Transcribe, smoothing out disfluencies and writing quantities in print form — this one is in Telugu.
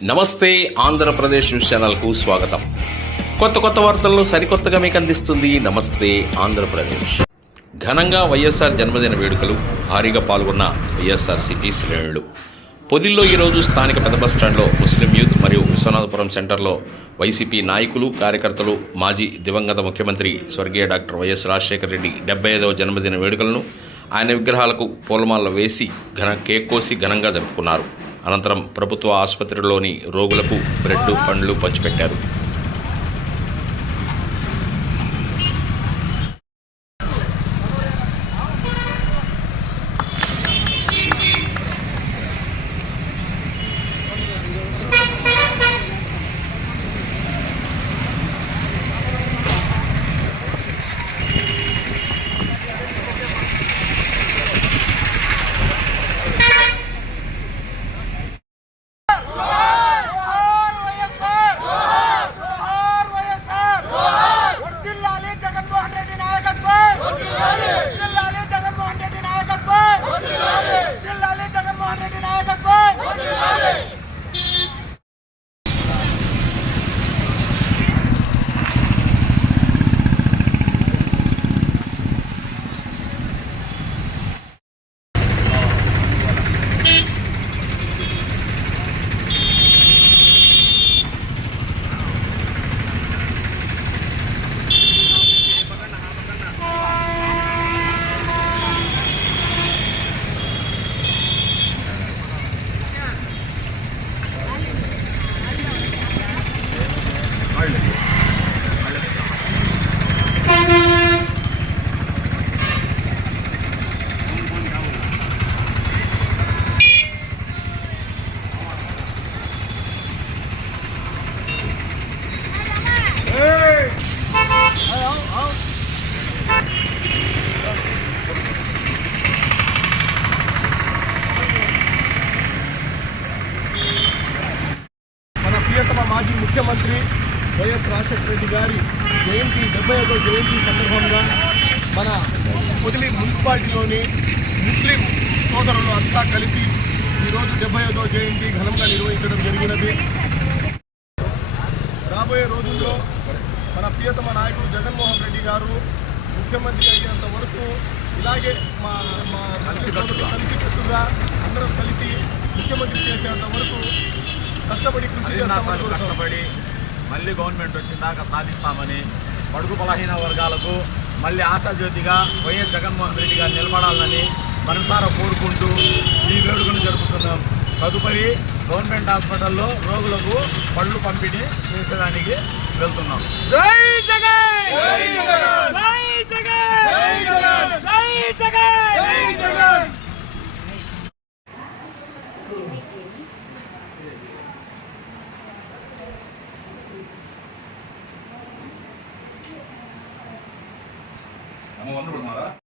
నమస్తే ఆంధ్రప్రదేశ్ న్యూస్ ఛానల్కు స్వాగతం. కొత్త వార్తలను సరికొత్తగా మీకు అందిస్తుంది నమస్తే ఆంధ్రప్రదేశ్. ఘనంగా వైఎస్ఆర్ జన్మదిన వేడుకలు, భారీగా పాల్గొన్న వైఎస్ఆర్సీపీ శ్రేణులు. పొదిల్లో ఈరోజు స్థానిక పెద్ద బస్టాండ్లో ముస్లిం యూత్ మరియు విశ్వనాథపురం సెంటర్లో వైసీపీ నాయకులు, కార్యకర్తలు మాజీ దివంగత ముఖ్యమంత్రి స్వర్గీయ డాక్టర్ వైఎస్ రాజశేఖర రెడ్డి 75వ జన్మదిన వేడుకలను ఆయన విగ్రహాలకు పూలమాలలు వేసి కేక్ కోసి ఘనంగా జరుపుకున్నారు. అనంతరం ప్రభుత్వ ఆసుపత్రిలోని రోగులకు బ్రెడ్, పండ్లు పంచిపెట్టారు. మాజీ ముఖ్యమంత్రి వైఎస్ రాజశేఖర రెడ్డి గారి జయంతి 75వ జయంతి సందర్భంగా మన పొదిలి మున్సిపాలిటీలోని ముస్లిం సోదరులు అంతా కలిసి ఈరోజు 75వ జయంతి ఘనంగా నిర్వహించడం జరిగినది. రాబోయే రోజుల్లో మన ప్రియతమ నాయకుడు జగన్మోహన్ రెడ్డి గారు ముఖ్యమంత్రి అయ్యేంత వరకు ఇలాగే మా కలిసికట్టుగా అందరం కలిసి ముఖ్యమంత్రి చేసేంత వరకు కష్టపడి మళ్ళీ గవర్నమెంట్ వచ్చిందాక సాధిస్తామని బడుగు బలహీన వర్గాలకు మళ్ళీ ఆశాజ్యోతిగా వైఎస్ జగన్మోహన్ రెడ్డి గారు నిలబడాలని మనసారా కోరుకుంటూ ఈ వేడుకను జరుపుతున్నాం. తదుపరి గవర్నమెంట్ హాస్పిటల్లో రోగులకు పళ్ళు పంపిణీ చేసేదానికి వెళ్తున్నాం. జై జగన్! జై జగన్! జై జగన్! జై జగన్! நம்ம வந்து